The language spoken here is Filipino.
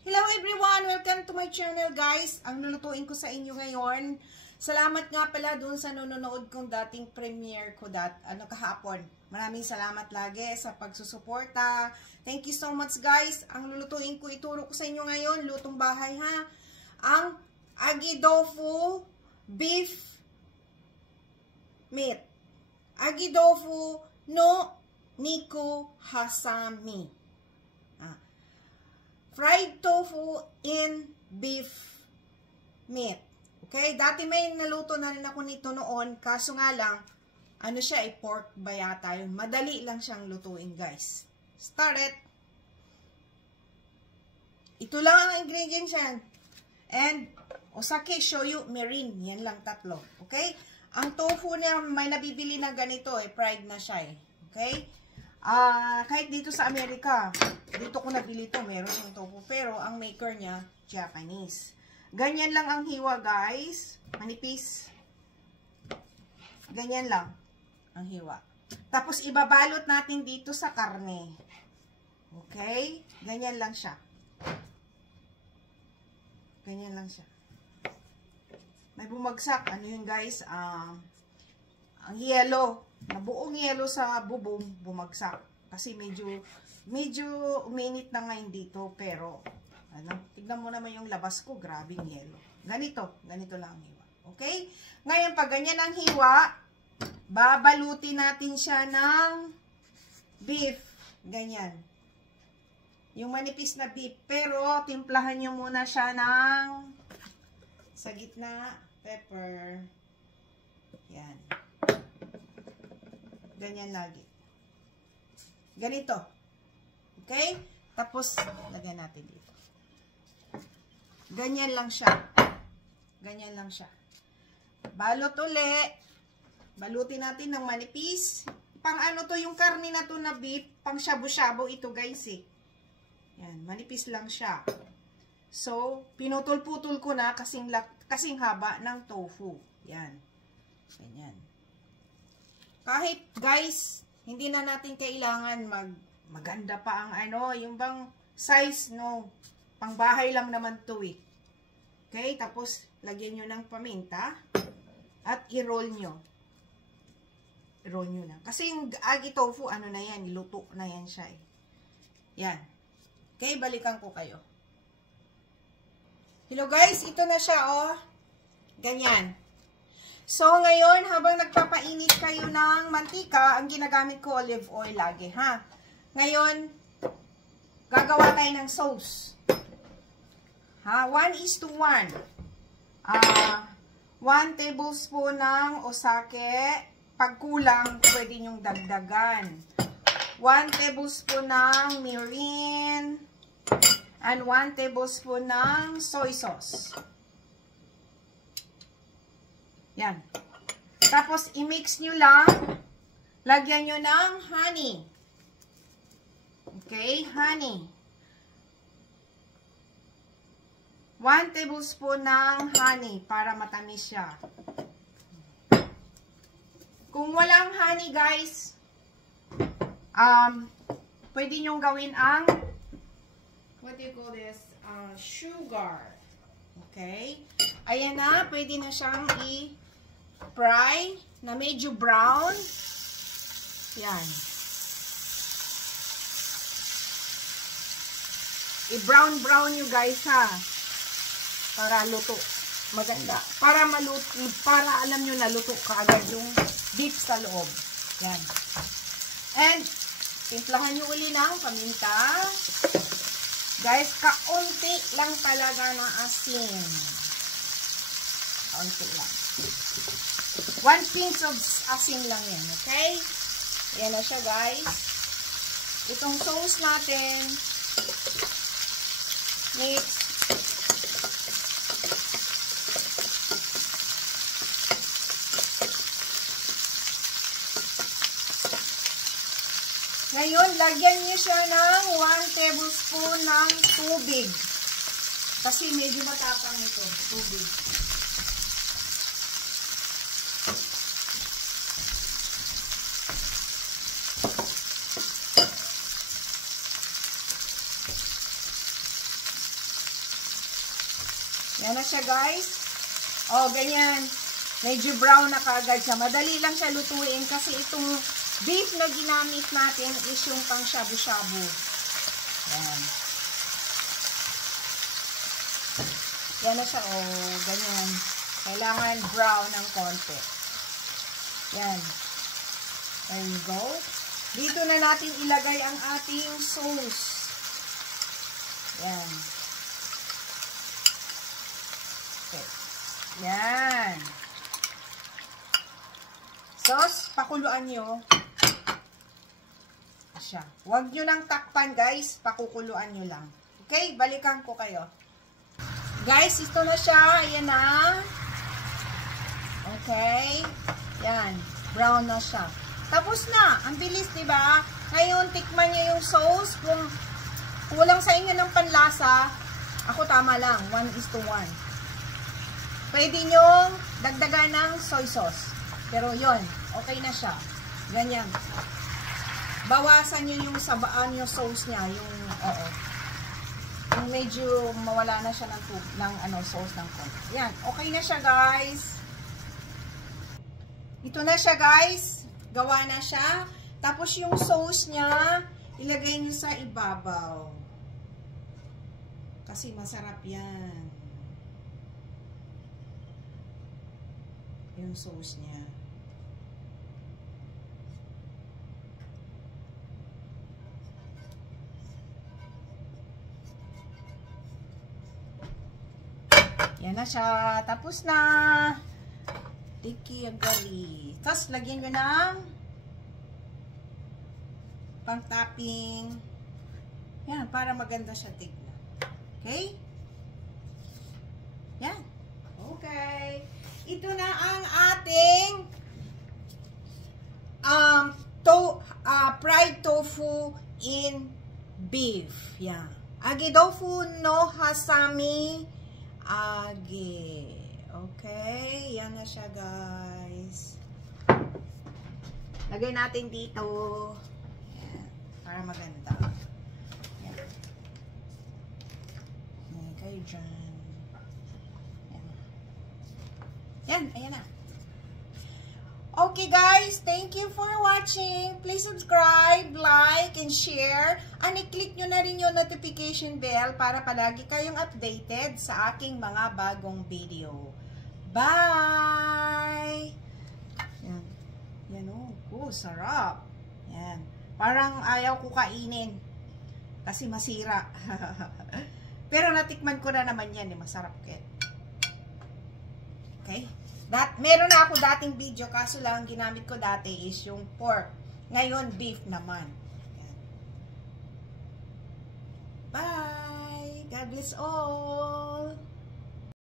Hello everyone! Welcome to my channel guys. Ang lulutuin ko sa inyo ngayon. Salamat nga pala dun sa nanonood kong dating premiere ko kahapon. Maraming salamat lagi sa pagsusuporta. Thank you so much guys. Ang lulutuin ko, ituro ko sa inyo ngayon, lutong bahay ha. Ang agidofu beef meat. Agidofu no niku hasami. Fried tofu in beef meat. Okay? Dati may naluto na rin ako nito noon. Kaso nga lang, ano siya, pork ba yata yun? Madali lang siyang lutuin, guys. Start it. Ito lang ang ingredients yan. And, osake, shoyu, mirin. Yan lang tatlo. Okay? Ang tofu niya, may nabibili na ganito fried na siya Okay? Kahit dito sa Amerika, dito ko nabili to, meron siyang tofu. Pero, ang maker niya, Japanese. Ganyan lang ang hiwa, guys. Manipis. Ganyan lang ang hiwa. Tapos, ibabalot natin dito sa karne. Okay? Ganyan lang siya. Ganyan lang siya. May bumagsak. Ano yun, guys? Ang yelo. Nabuong yelo sa bubong, bumagsak. Kasi medyo uminit na ngayon dito. Pero, tignan mo naman yung labas ko, grabing yelo. Ganito lang ang hiwa. Okay? Ngayon, pag ganyan ang hiwa, babalutin natin siya ng beef. Ganyan. Yung manipis na beef. Pero, timplahan nyo muna siya ng sa gitna, pepper. Yan. Ganyan lagi. Ganito. Okay? Tapos, lagyan natin dito. Ganyan lang siya. Ganyan lang siya. Balot uli. Balutin natin ng manipis. Pang ano to, yung karne na to na beef, pang shabu-shabu ito guys Yan, manipis lang siya. So, pinutol-putol ko na kasing haba ng tofu. Yan. Ganyan. Kahit guys, hindi na natin kailangan maganda pa ang yung bang size, no. Pangbahay lang naman to Okay, tapos lagyan nyo ng paminta at i-roll nyo. I-roll nyo na. Kasi yung agi tofu, ano na yan, niluto na yan siya Yan. Okay, balikan ko kayo. Hello guys, ito na siya Ganyan. So, ngayon, habang nagpapainit kayo ng mantika, ang ginagamit ko olive oil lagi, ha? Ngayon, gagawa tayo ng sauce. Ha? 1:1. 1 tablespoon ng osake. Pag kulang, pwede nyong dagdagan. 1 tablespoon ng mirin. And 1 tablespoon ng soy sauce. Yan. Tapos, i-mix nyo lang. Lagyan nyo ng honey. Okay, honey. 1 tablespoon ng honey para matamis siya. Kung walang honey, guys, pwede nyong gawin ang, what do you call this? Sugar. Okay? Ayan na, pwede na siyang i-fry na medyo brown. Yan. I-brown nyo guys ha. Para luto. Maganda. Para alam nyo na luto kaagad yung beef sa loob. Yan. And, timplahan nyo uli ng paminta. Guys, kaunti lang talaga ng asin. Kaunti lang. 1 pinch of asin lang yan, okay? Yan na siya, guys. Itong sauce natin, mix. Ngayon, lagyan niyo siya ng 1 tablespoon ng tubig. Kasi medyo matapang ito, tubig. Yan na siya, guys. O, ganyan. Medyo brown na kaagad siya. Madali lang siya lutuin kasi itong beef na ginamit natin is yung pang shabu-shabu. Yan. Yan na siya. O, ganyan. Kailangan brown ng konti. Yan. There you go. Dito na natin ilagay ang ating sauce. Yan. Okay. Yan. Sauce, pakuluan nyo. Siya. Huwag nyo nang takpan, guys. Pakukuluan nyo lang. Okay? Balikan ko kayo. Guys, ito na siya. Ayan na. Okay. Yan. Brown na siya. Tapos na. Ang bilis, diba? Ngayon, tikman nyo yung sauce. Kung kulang sa inyo ng panlasa, ako tama lang. 1:1. Pwede nyo dagdagan ng soy sauce. Pero yon, okay na siya. Ganyan. Bawasan nyo yung sabaan yung sauce niya. Yung, oo. Yung medyo mawala na siya ng sauce ng konti. Yan. Okay na siya, guys. Ito na siya, guys. Gawa na siya. Tapos yung sauce niya, ilagay niyo sa ibabaw. Kasi masarap yan. Yung sauce niya. Yan na siya. Tapos na. Tiki agari. Tapos, lagyan nyo ng pang-topping. Yan, para maganda siya tignan. Okay? Yan. Okay. Ito na ang ating fried tofu in beef. Yan. Agedofu no hasami age. Okay, yan na siya, guys. Lagay natin dito. Yan, para maganda. Yan. Yan, kayo dyan. Yan. Yan, ayan na. Okay, guys, thank you for watching. Please subscribe, like, and share. And i-click nyo na rin yung notification bell para palagi kayong updated sa aking mga bagong video. Bye! Yan. Yan, oh, sarap. Yan. Parang ayaw ko kainin. Kasi masira. Pero natikman ko na naman yan. Masarap kaya. Okay? Meron na ako dating video. Kaso lang, ginamit ko dati is yung pork. Ngayon, beef naman. Yan. Bye! God bless all!